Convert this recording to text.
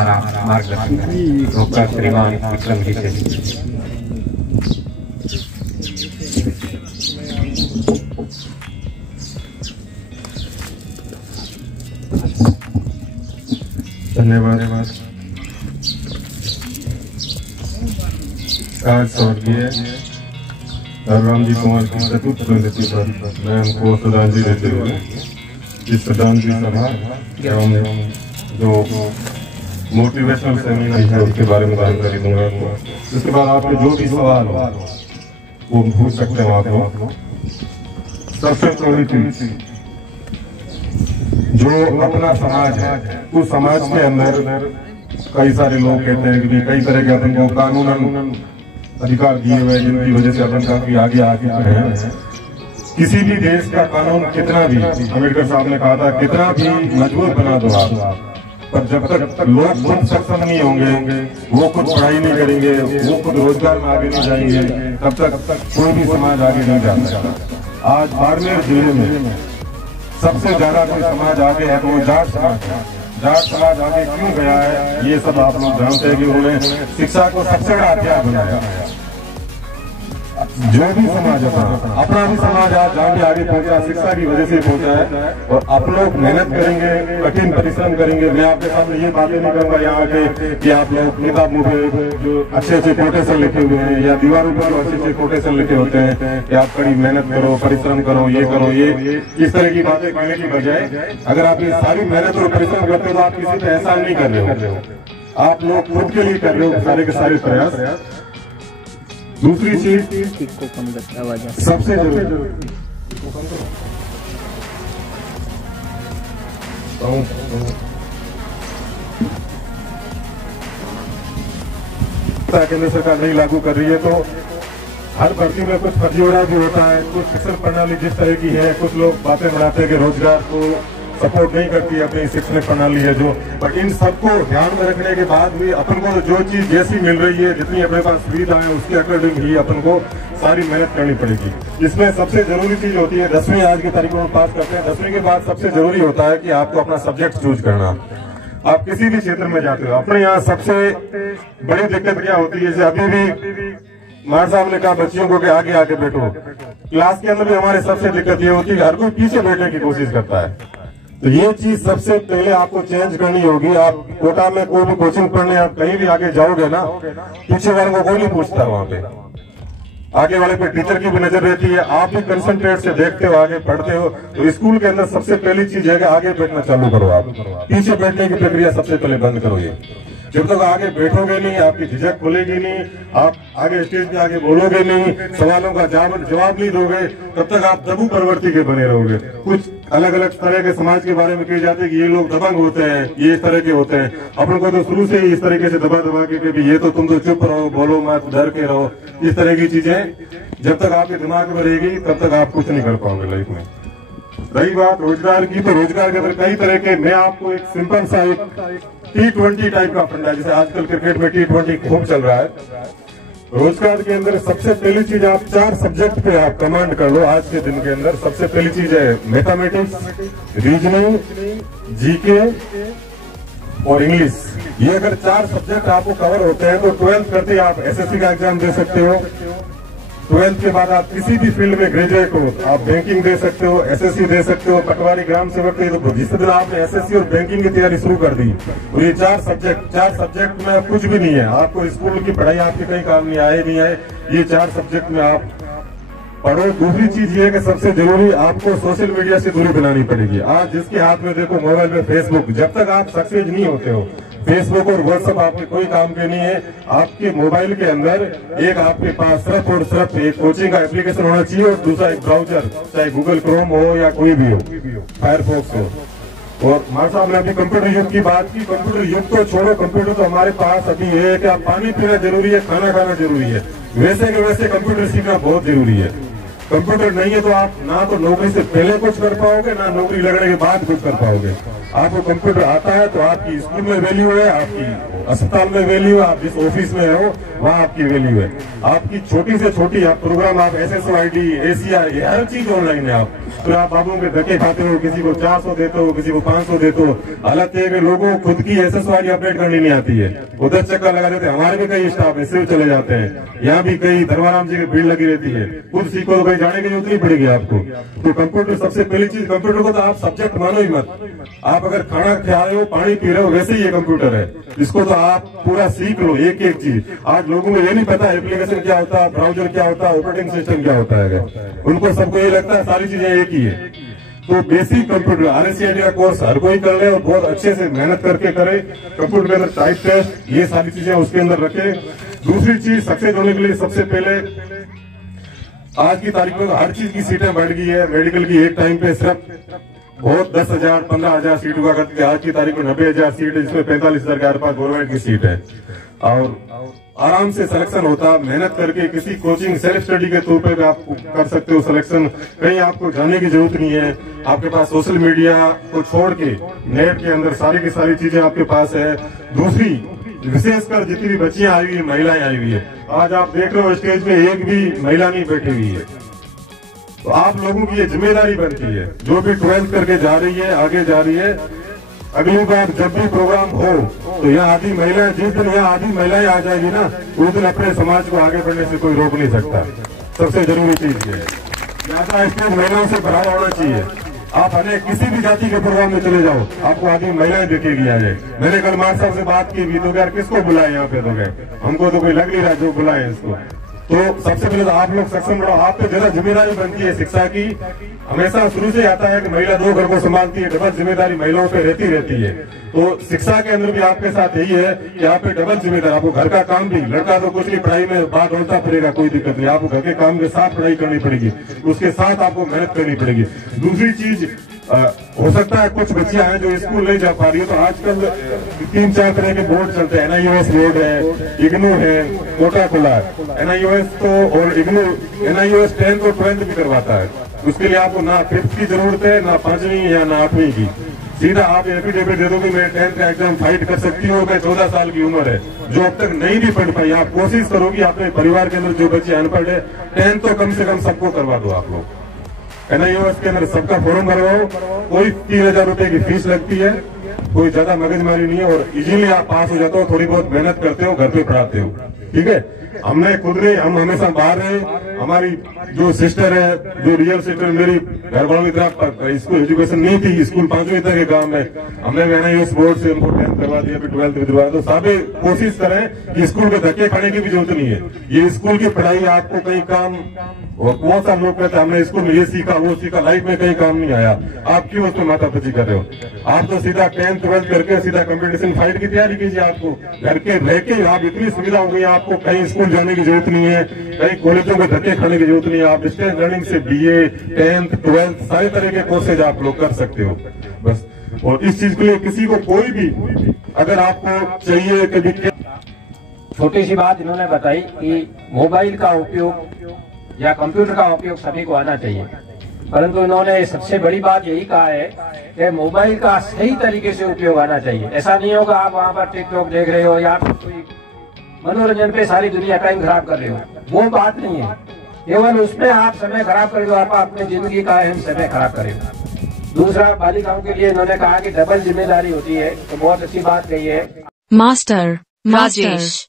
हमारा मार्गदर्शन करें। डॉक्टर श्रीमान विक्रम जी से धन्यवाद। आज स्वर्गीय राम जी कुमार की चतुर्थ पुण्यतिथि पर मैं उनको श्रद्धांजलि देते हुए इस श्रद्धांजलि सभा एवं जो मोटिवेशनल सेमिनार है उसके बारे में जानकारी दूंगा आपको। इसके बाद आपके जो भी सवाल हो वो पूछ सकते हो आप। सबसे पहली चीज, जो अपना समाज है उस समाज के अंदर कई सारे लोग कहते हैं कि कई तरह के अपन को कानूनन अधिकार दिए हुए जिनकी वजह से अपन काफी आगे हैं। किसी भी देश का कानून कितना भी, अम्बेडकर साहब ने कहा था, कितना भी मजबूत बना दो आप, पर जब तक लोग खुद सक्षम नहीं होंगे, वो खुद पढ़ाई नहीं करेंगे, वो खुद रोजगार में आगे नहीं जाएंगे, तब तक कोई भी समाज आगे नहीं जा सकता। आज बाड़मेर जिले में सबसे ज्यादा कोई समाज आगे है तो वो जाट समाज है। जाट समाज आगे क्यों गया है ये सब आप लोग जानते हैं कि उन्होंने शिक्षा को सबसे बड़ा हथियार बनाया। जो भी समाज अपना भी समाज आज जहाँ भी आगे पहुंचा शिक्षा की वजह से पहुंचा है। और आप लोग मेहनत करेंगे, कठिन परिश्रम करेंगे। मैं आपके सामने ये बातें नहीं करूंगा यहाँ के कि आप लोग किताब मुँह पे जो अच्छे कोटेशन लिखे हुए हैं या दीवारों पर अच्छे कोटेशन लिखे होते हैं कि आप कड़ी मेहनत करो, परिश्रम करो, ये इस तरह की बातें कहने की बजाय अगर आप ये सारी मेहनत और परिश्रम करते हो तो आप किसी पे एहसान नहीं कर रहे हो, आप लोग खुद के लिए कर रहे हो सारे के सारे प्रयास। दूसरी चीज को कम करता हुआ सबसे जरूरी केंद्र सरकार नहीं लागू कर रही है तो हर भर्ती में कुछ फर्जीवाड़ा भी होता है। कुछ शिक्षण प्रणाली जिस तरह की है, कुछ लोग बातें बनाते हैं कि रोजगार को सपोर्ट नहीं करती अपनी शिक्षण प्रणाली है जो, बट इन सबको ध्यान में रखने के बाद भी अपन को जो चीज जैसी मिल रही है, जितनी अपने पास सुविधा है उसके अकॉर्डिंग ही अपन को सारी मेहनत करनी पड़ेगी। इसमें सबसे जरूरी चीज होती है 10वीं आज की तारीख में पास करते हैं। 10वीं के बाद सबसे जरूरी होता है कि आपको अपना सब्जेक्ट चूज करना। आप किसी भी क्षेत्र में जाते हो, अपने यहाँ सबसे बड़ी दिक्कत क्या होती है, जैसे अभी भी मार साहब ने कहा बच्चियों को आगे आके बैठो। क्लास के अंदर भी हमारे सबसे दिक्कत ये होती है हर कोई पीछे बैठने की कोशिश करता है। तो ये चीज सबसे पहले आपको चेंज करनी होगी। आप कोटा में कोई भी कोचिंग पढ़ने आप कहीं भी आगे जाओगे ना, पीछे वाले को कोई नहीं पूछता, वहाँ पे आगे वाले पे टीचर की भी नजर रहती है। आप भी कंसंट्रेट से देखते हो, आगे पढ़ते हो। तो स्कूल के अंदर सबसे पहली चीज है कि आगे बैठना चालू करो। आप पीछे बैठने की प्रक्रिया सबसे पहले बंद करो। ये जब तक आगे बैठोगे नहीं, आपकी झिझक खुलेगी नहीं, आप आगे स्टेज पे आगे बोलोगे नहीं, सवालों का जवाब नहीं दोगे, तब तक आप दबू प्रवृत्ति के बने रहोगे। कुछ अलग अलग तरह के समाज के बारे में कही जाते हैं कि ये लोग दबंग होते हैं, ये इस तरह के होते हैं। अपन को तो शुरू से ही इस तरीके से दबा के भी ये तो तुम तो चुप रहो, बोलो मत, डर के रहो, इस तरह की चीजें जब तक आपके दिमाग में रहेगी तब तक आप कुछ नहीं कर पाओगे लाइफ में। रही बात रोजगार की, तो रोजगार के अंदर कई तरह के, मैं आपको एक सिंपल सा एक T20 टाइप का फंडा, जैसे आजकल क्रिकेट में T20 खूब चल रहा है। रोजगार के अंदर सबसे पहली चीज आप 4 सब्जेक्ट पे आप कमांड कर लो आज के दिन के अंदर। सबसे पहली चीज है मैथमेटिक्स, रीजनिंग, जीके और इंग्लिश। ये अगर 4 सब्जेक्ट आपको कवर होते हैं तो 12th करते आप एसएससी का एग्जाम दे सकते हो। 12th के बाद आप किसी भी फील्ड में ग्रेजुएट हो, आप बैंकिंग दे सकते हो, एसएससी दे सकते हो, पटवारी, ग्राम सेवक। तो जिस दिन आपने एसएससी और बैंकिंग की तैयारी शुरू कर दी और ये 4 सब्जेक्ट में कुछ भी नहीं है, आपको स्कूल की पढ़ाई आपकी कहीं काम नहीं आए, ये 4 सब्जेक्ट में आप पढ़ो। दूसरी चीज ये है कि सबसे जरूरी आपको सोशल मीडिया से दूरी बनानी पड़ेगी। आज जिसके हाथ में देखो मोबाइल में फेसबुक, जब तक आप सक्सेस नहीं होते हो, फेसबुक और व्हाट्सएप आपके कोई काम के नहीं है। आपके मोबाइल के अंदर एक आपके पास सिर्फ और सिर्फ एक कोचिंग का एप्लीकेशन होना चाहिए और दूसरा एक ब्राउजर, चाहे गूगल क्रोम हो या कोई भी हो, फायरफॉक्स हो। और मार साहब ने अभी कंप्यूटर युग की बात की। कंप्यूटर युग तो छोड़ो, कंप्यूटर तो हमारे पास अभी है कि पानी पीना जरूरी है, खाना खाना जरूरी है, वैसे के वैसे कंप्यूटर सीखना बहुत जरूरी है। कंप्यूटर नहीं है तो आप ना तो नौकरी से पहले कुछ कर पाओगे, ना नौकरी लगने के बाद कुछ कर पाओगे। आपको कंप्यूटर आता है तो आपकी स्कूल में वैल्यू है, आपकी अस्पताल में वैल्यू है, आप जिस ऑफिस में हो वहाँ आपकी वैल्यू है। आपकी छोटी से छोटी आप प्रोग्राम, आप SSOID, ACR, ये हर चीज ऑनलाइन है। आप तो आप बाबुओं के धक्के खाते हो, किसी को 400 देते हो, किसी को 500 देते हो। हालांकि है कि लोगों को खुद की SSOID अपडेट करनी नहीं आती है, उधर चक्कर लगा देते हैं। हमारे भी कई स्टाफ है, सिर्फ चले जाते हैं। यहाँ भी कई धर्माराम जी की भीड़ लगी रहती है, खुद सीखो तो कहीं जाने की जरूरत नहीं पड़ेगी आपको। तो कंप्यूटर सबसे पहली चीज, कंप्यूटर को तो आप सब्जेक्ट मानो ही मत। आप अगर खाना खा रहे हो, पानी पी रहे हो, वैसे ही ये कंप्यूटर है, इसको तो आप पूरा सीख लो, एक एक चीज। आज लोगों को ये नहीं पता एप्लीकेशन क्या होता है, ब्राउजर क्या होता है, ऑपरेटिंग सिस्टम क्या होता है। उनको सबको ये लगता है सारी चीजें एक ही है। तो बेसिक कंप्यूटर RSCID का कोर्स हर कोई कर ले और बहुत अच्छे से मेहनत करके करे। कंप्यूटर के अंदर टाइप टेस्ट, ये सारी चीजें उसके अंदर रखे। दूसरी चीज, सक्सेस होने के लिए सबसे पहले आज की तारीख में हर चीज की सीटें बढ़ गई है। मेडिकल की एक टाइम पे सिर्फ बहुत 10,000 15,000 सीट हुआ करती थी, आज की तारीख में 90,000 सीट है, जिसमें 45,000 के आसपास गवर्नमेंट की सीट है। और आराम से सिलेक्शन होता, मेहनत करके किसी कोचिंग सेल्फ स्टडी के तौर पे आप कर सकते हो सिलेक्शन। कहीं आपको जाने की जरूरत नहीं है, आपके पास सोशल मीडिया को छोड़ के नेट के अंदर सारी की सारी चीजें आपके पास है। दूसरी, विशेषकर जितनी भी बच्चियां आई हुई है, महिलाएं आई हुई है, आज आप देख रहे हो स्टेज में एक भी महिला नहीं बैठी हुई है। तो आप लोगों की ये जिम्मेदारी बनती है, जो भी 12th करके जा रही है, आगे जा रही है, अगली बार जब भी प्रोग्राम हो तो यहाँ आधी महिलाएं, जिस दिन यहाँ आधी महिलाएं आ जाएगी ना, उस दिन अपने समाज को आगे बढ़ने से कोई रोक नहीं सकता। सबसे जरूरी चीज ये, ज्यादा स्टेज महिलाओं से भरा होना चाहिए। आप अनेक किसी भी जाति के प्रोग्राम में चले जाओ, आपको आदमी महिलाएं देखेगी आ जाए। मैंने कल मार साहब से बात की भी, तो यार किसको बुलाए यहाँ पे, तो गए हमको तो कोई लग नहीं रहा जो बुलाए इसको। तो सबसे पहले तो आप लोग सक्षम रहो, आप पे ज्यादा जिम्मेदारी बनती है शिक्षा की। हमेशा शुरू से आता है कि महिला 2 घर को संभालती है, डबल जिम्मेदारी महिलाओं पे रहती है। तो शिक्षा के अंदर भी आपके साथ यही है कि आप पे डबल जिम्मेदारी, आपको घर का काम भी, लड़का तो कुछ नहीं, पढ़ाई में बात होता पड़ेगा, कोई दिक्कत नहीं, आपको घर के काम के साथ पढ़ाई करनी पड़ेगी, उसके साथ आपको मेहनत करनी पड़ेगी। दूसरी चीज, हो सकता है कुछ बच्चियां हैं जो स्कूल नहीं जा पा रही है, तो आजकल 3-4 तरह के बोर्ड चलते हैं। NIOS बोर्ड है, इग्नू है, कोटा खुला है। NIOS तो और इग्नू, NIOS 10th और 12th भी करवाता है। उसके लिए आपको ना 5th की जरूरत है, ना 5वीं या ना 8वीं की। सीधा आप एफिडेविट दे दो कि मैं 10th का एग्जाम फाइट कर सकती हूँ, मैं 14 साल की उम्र है, जो अब तक नहीं भी पढ़ पाई। आप कोशिश करो कि अपने परिवार के अंदर जो बच्चे अनपढ़ है, 10th तो कम से कम सबको करवा दो आप लोग। NIOS के अंदर सबका फॉर्म भरवाओ, कोई 3,000 रुपए की फीस लगती है, कोई ज्यादा मगजमारी नहीं है और इजीली आप पास हो जाते हो। थोड़ी बहुत मेहनत करते हो, घर पे पढ़ाते हो, ठीक है। हमने खुद ने, हम हमेशा बाहर रहे, हमारी जो सिस्टर है, जो रियल सिस्टर, मेरी घर वालों की तरफ स्कूल एजुकेशन नहीं थी, स्कूल 5वीं तक के गांव में, हमने NIOS बोर्ड से उनको 10th करवा दिया, फिर 12th भी करवा दिया। तो सारे कोशिश करें कि स्कूल के धक्के खाने की भी जरूरत नहीं है। ये स्कूल की पढ़ाई आपको कहीं काम, और बहुत सारे लोग कहते हैं हमने स्कूल में ये सीखा वो सीखा, लाइफ में कहीं काम नहीं आया। आप क्यों उसमें माथापच्ची कर रहे हो? आप तो सीधा 10th 12th करके सीधा कंपटीशन फाइट की तैयारी कीजिए। आपको घर के रह के आप इतनी सुविधा हो गई, आपको कहीं स्कूल जाने की जरूरत नहीं है, कहीं कॉलेजों में धक्के खाने की जरूरत नहीं है। आप डिस्टेंस लर्निंग से BA 10th 12th सारे तरह के कोर्सेज आप लोग कर सकते हो बस। और इस चीज के लिए किसी को कोई भी अगर आपको चाहिए कभी, छोटी सी बात इन्होंने बताई कि मोबाइल का उपयोग या कंप्यूटर का उपयोग सभी को आना चाहिए, परंतु इन्होंने सबसे बड़ी बात यही कहा है कि मोबाइल का सही तरीके से उपयोग आना चाहिए। ऐसा नहीं होगा आप वहाँ पर टिकटॉक देख रहे हो या कोई मनोरंजन पे सारी दुनिया टाइम खराब कर रहे हो, वो बात नहीं है। केवल उसमें आप समय खराब कर दो, आप अपनी जिंदगी का अहम समय खराब करेंगे। दूसरा, बालिकाओं के लिए इन्होंने कहा कि डबल जिम्मेदारी होती है, तो बहुत अच्छी बात कही है। मास्टर राजेश।